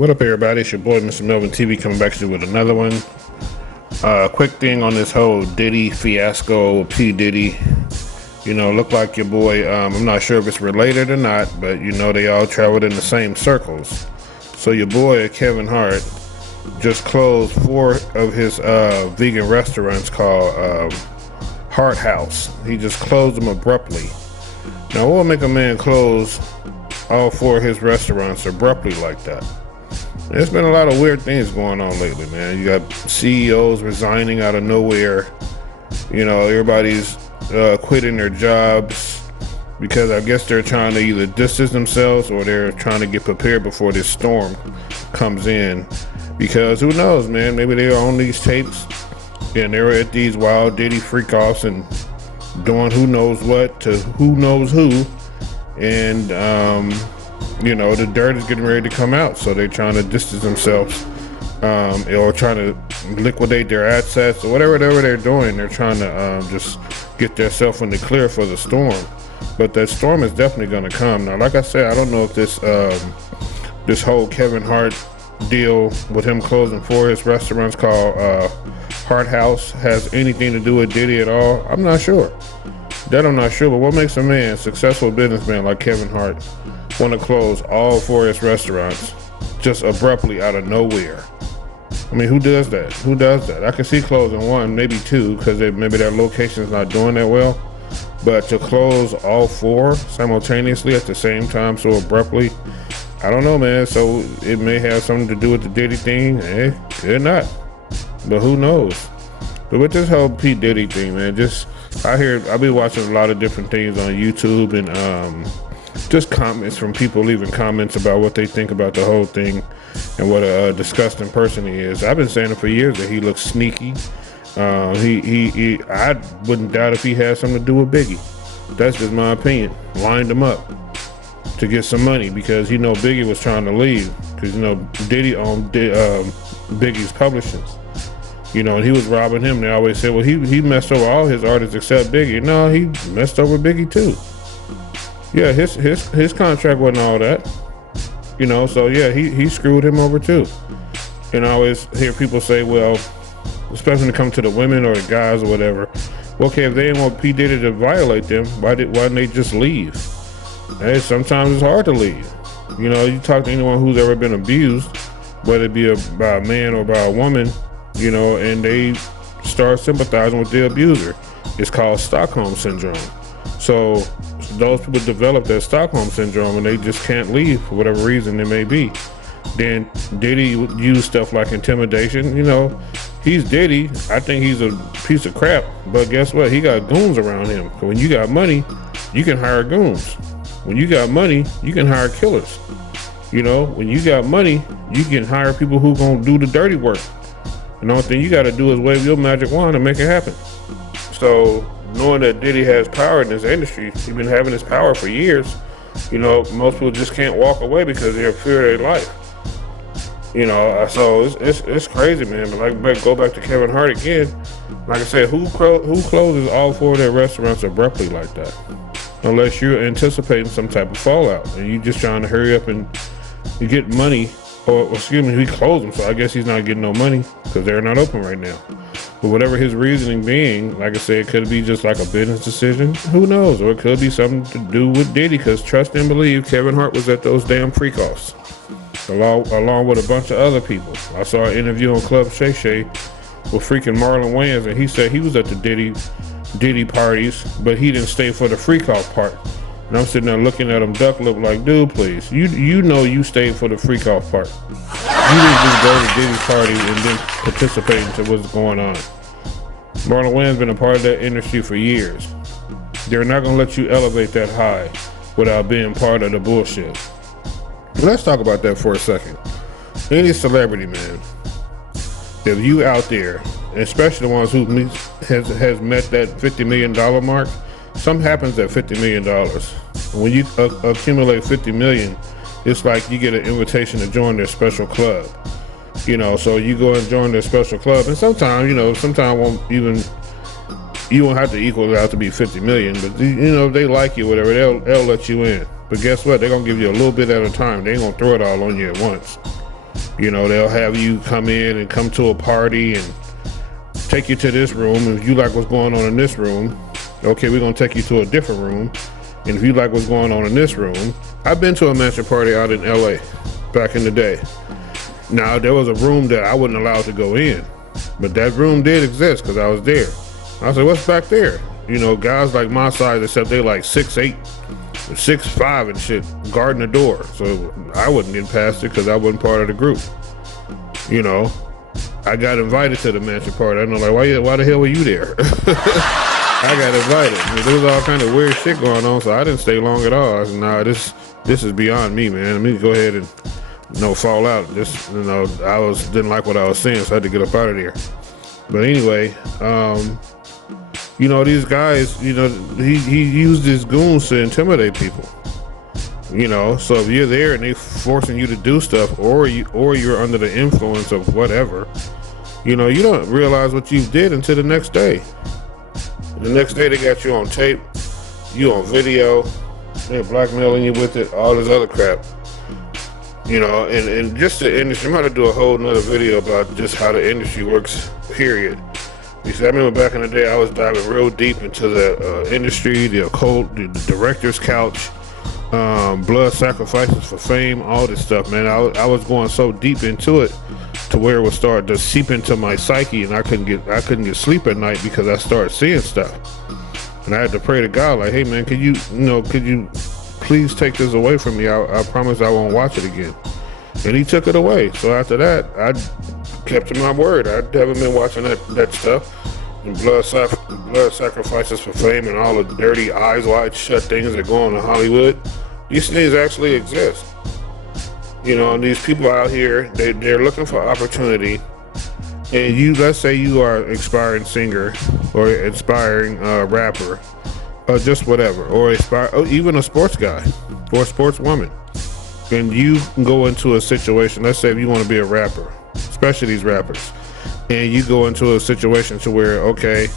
What up, everybody? It's your boy, MrMelvinnTV, coming back to you with another one. Quick thing on this whole Diddy fiasco, P. Diddy. You know, look like your boy, I'm not sure if it's related or not, but you know, they all traveled in the same circles. So your boy, Kevin Hart, just closed 4 of his vegan restaurants called Hart House. He just closed them abruptly. Now, what will make a man close all 4 of his restaurants abruptly like that? There's been a lot of weird things going on lately, man. You got CEOs resigning out of nowhere. You know, everybody's quitting their jobs because I guess they're trying to either distance themselves or they're trying to get prepared before this storm comes in. Because who knows, man? Maybe they were on these tapes and they were at these wild Diddy freak offs and doing who knows what to who knows who. And, you know, the dirt is getting ready to come out, so they're trying to distance themselves, or trying to liquidate their assets, or whatever they're doing. They're trying to just get themselves in the clear for the storm. But that storm is definitely going to come. Now, like I said, I don't know if this whole Kevin Hart deal with him closing 4 of his restaurants called Hart House has anything to do with Diddy at all. I'm not sure. That I'm not sure, but what makes a man, successful businessman like Kevin Hart, want to close all 4 of his restaurants just abruptly out of nowhere? I mean, who does that? Who does that? I can see closing 1, maybe 2, because maybe that location's not doing that well. But to close all 4 simultaneously at the same time so abruptly, I don't know, man. So it may have something to do with the Diddy thing. They're not. But who knows? But with this whole P. Diddy thing, man, I've been watching a lot of different things on YouTube and just comments from people leaving comments about what they think about the whole thing and what a disgusting person he is. I've been saying it for years that he looks sneaky. I wouldn't doubt if he had something to do with Biggie. That's just my opinion. Lined him up to get some money because, you know, Biggie was trying to leave because, you know, Diddy owned Biggie's publishings. You know, and he was robbing him. They always said, well, he messed over all his artists except Biggie. No, he messed over Biggie too. Yeah, his contract wasn't all that. You know, so yeah, he screwed him over too. And I always hear people say, well, especially when it comes to the women or the guys or whatever, okay, if they didn't want P. Diddy to violate them, why didn't they just leave? Hey, sometimes it's hard to leave. You know, you talk to anyone who's ever been abused, whether it be by a man or by a woman, you know, and they start sympathizing with the abuser. It's called Stockholm Syndrome. So those people develop that Stockholm Syndrome and they just can't leave for whatever reason it may be. Then Diddy would use stuff like intimidation. You know, he's Diddy. I think he's a piece of crap. But guess what? He got goons around him. When you got money, you can hire goons. When you got money, you can hire killers. You know, when you got money, you can hire people who gonna do the dirty work. And the only thing you got to do is wave your magic wand and make it happen. So knowing that Diddy has power in this industry, he's been having this power for years. You know, most people just can't walk away because they're fear of their life. You know, so it's crazy, man. But like, go back to Kevin Hart again. Like I said, who closes all 4 of their restaurants abruptly like that? Unless you're anticipating some type of fallout and you're just trying to hurry up and you get money. Or excuse me, he closed them, so I guess he's not getting no money because they're not open right now. But whatever his reasoning being, like I said, it could be just like a business decision. Who knows? Or it could be something to do with Diddy, because trust and believe, Kevin Hart was at those damn freak offs along with a bunch of other people. I saw an interview on Club Shay Shay with freaking Marlon Wayans, and he said he was at the Diddy parties, but he didn't stay for the freak off part. And I'm sitting there looking at him duck lip like, dude, please. You know you stayed for the freak off part. You didn't just go to Diddy's party and then participate into what's going on. Marlon Wayans been a part of that industry for years. They're not going to let you elevate that high without being part of the bullshit. Let's talk about that for a second. Any celebrity, man, if you out there, especially the ones who has met that $50 million mark, something happens at $50 million. When you accumulate $50 million, it's like you get an invitation to join their special club. You know, so you go and join their special club, and sometimes, you know, you won't have to equal it out to be 50 million, but you know, if they like you, whatever, they'll let you in. But guess what? They're gonna give you a little bit at a time. They ain't gonna throw it all on you at once. You know, they'll have you come in and come to a party and take you to this room. And if you like what's going on in this room, okay, we're gonna take you to a different room. And if you like what's going on in this room, I've been to a mansion party out in LA back in the day. Now, there was a room that I wasn't allowed to go in, but that room did exist because I was there. I said, what's back there? You know, guys like my size, except they like 6'8", 6'5" and shit, guarding the door. So I wasn't getting past it because I wasn't part of the group. You know, I got invited to the mansion party. I know, like, why the hell were you there? I got invited. I mean, there was all kind of weird shit going on, so I didn't stay long at all. I said, nah, this is beyond me, man. Let me go ahead and, fall out. I didn't like what I was seeing, so I had to get up out of there. But anyway, these guys, he used his goons to intimidate people. So if you're there and they forcing you to do stuff, or you're under the influence of whatever, you don't realize what you did until the next day. The next day they got you on tape, you on video, they're blackmailing you with it, all this other crap. And just the industry, I'm going to do a whole nother video about just how the industry works, period. Because I remember back in the day, I was diving real deep into the industry, the occult, the director's couch, blood sacrifices for fame, all this stuff, man. I was going so deep into it to where it would start to seep into my psyche, and I couldn't get sleep at night because I started seeing stuff. And I had to pray to God, like, hey man, could you please take this away from me? I promise I won't watch it again. And he took it away. So after that, I kept to my word. I haven't been watching that stuff. And blood sacrifices for fame and all the dirty, eyes wide shut things that go on in Hollywood. These things actually exist. And these people out here, they're looking for opportunity. And let's say you are an aspiring singer or aspiring rapper, or just whatever, or even a sports guy or a sports woman. And you can go into a situation, let's say if you want to be a rapper, especially these rappers, and you go into a situation to where, okay,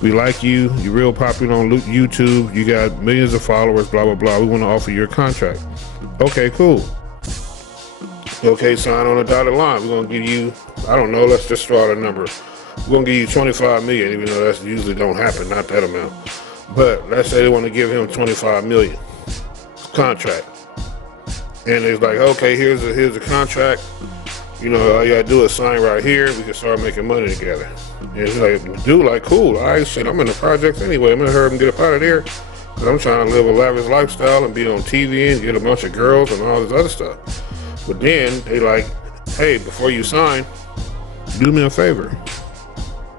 we like you, you're real popular on YouTube, you got millions of followers, blah, blah, blah, we want to offer you a contract. Okay, cool. Okay, sign on a dotted line. We're going to give you, I don't know, let's just throw out a number. We're going to give you $25 million, even though that usually don't happen, not that amount. But let's say they want to give him $25 million contract. And it's like, okay, here's a contract. All you gotta do is sign right here. We can start making money together. And it's like, dude, like, cool. All right, shit, I'm in the project anyway. I'm gonna hurry and get up out of there. Cause I'm trying to live a lavish lifestyle and be on TV and get a bunch of girls and all this other stuff. But then they like, hey, before you sign, do me a favor.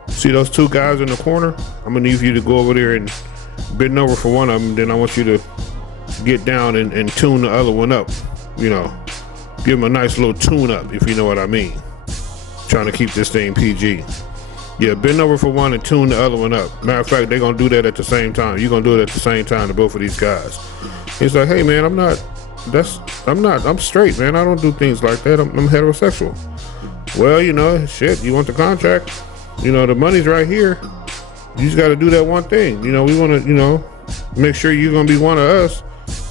See those two guys in the corner? I'm gonna need you to go over there and bend over for one of them. Then I want you to get down and tune the other one up. Give them a nice little tune up, if you know what I mean. Trying to keep this thing PG. Yeah, bend over for one and tune the other one up. Matter of fact, they're gonna do that at the same time. You're gonna do it at the same time to both of these guys. He's like, hey man, I'm straight, man. I don't do things like that. I'm heterosexual. Well, shit, you want the contract? The money's right here. You just gotta do that one thing. We wanna, make sure you're gonna be one of us.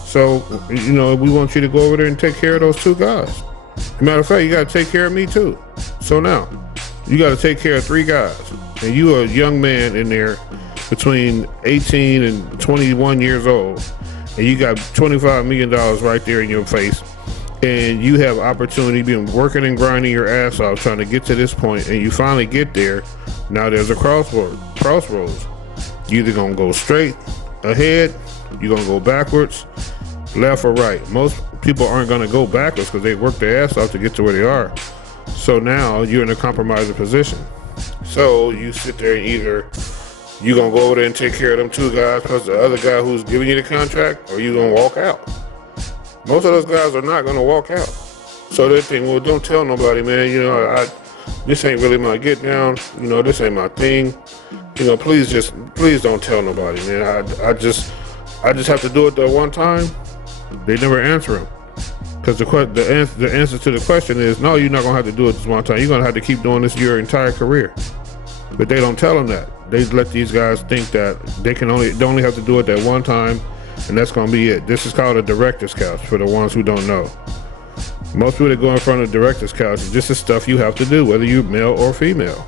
So, we want you to go over there and take care of those two guys. Matter of fact, you got to take care of me too. So now, you got to take care of 3 guys. And you are a young man in there between 18 and 21 years old. And you got $25 million right there in your face. And you have opportunity, been working and grinding your ass off trying to get to this point. And you finally get there. Now there's a crossroads. You either going to go straight ahead, you're going to go backwards, left or right. Most people aren't going to go backwards because they worked their ass off to get to where they are. So now you're in a compromising position. So you sit there and either you're going to go over there and take care of them 2 guys plus the other guy who's giving you the contract, or you're going to walk out. Most of those guys are not going to walk out. So they think, well, don't tell nobody, man. This ain't really my get down. This ain't my thing. Please don't tell nobody, man. I just have to do it that one time. They never answer them. Because the answer to the question is, no, you're not going to have to do it this one time. You're going to have to keep doing this your entire career. But they don't tell them that. They let these guys think that they only have to do it that one time, and that's going to be it. This is called a director's couch for the ones who don't know. Most people that go in front of the director's couch is just the stuff you have to do, whether you're male or female.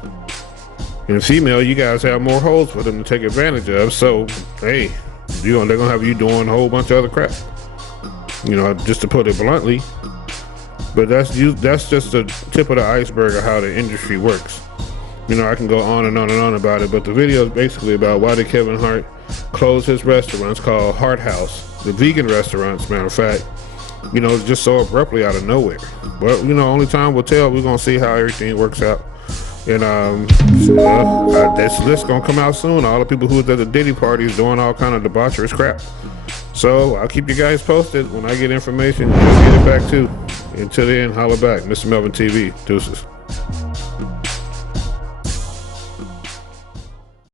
And female, you guys have more holes for them to take advantage of. So, hey, they're gonna have you doing a whole bunch of other crap. You know, just to put it bluntly. But that's just the tip of the iceberg of how the industry works. You know, I can go on and on and on about it, but the video is basically about why did Kevin Hart close his restaurants called Hart House, the vegan restaurants, matter of fact. You know, just so abruptly out of nowhere. But, you know, only time will tell. We're going to see how everything works out. And this list going to come out soon. All the people who was at the Diddy parties doing all kind of debaucherous crap. So I'll keep you guys posted. When I get information, I'll get it back too. Until then, holla back. MrMelvinnTV. Deuces.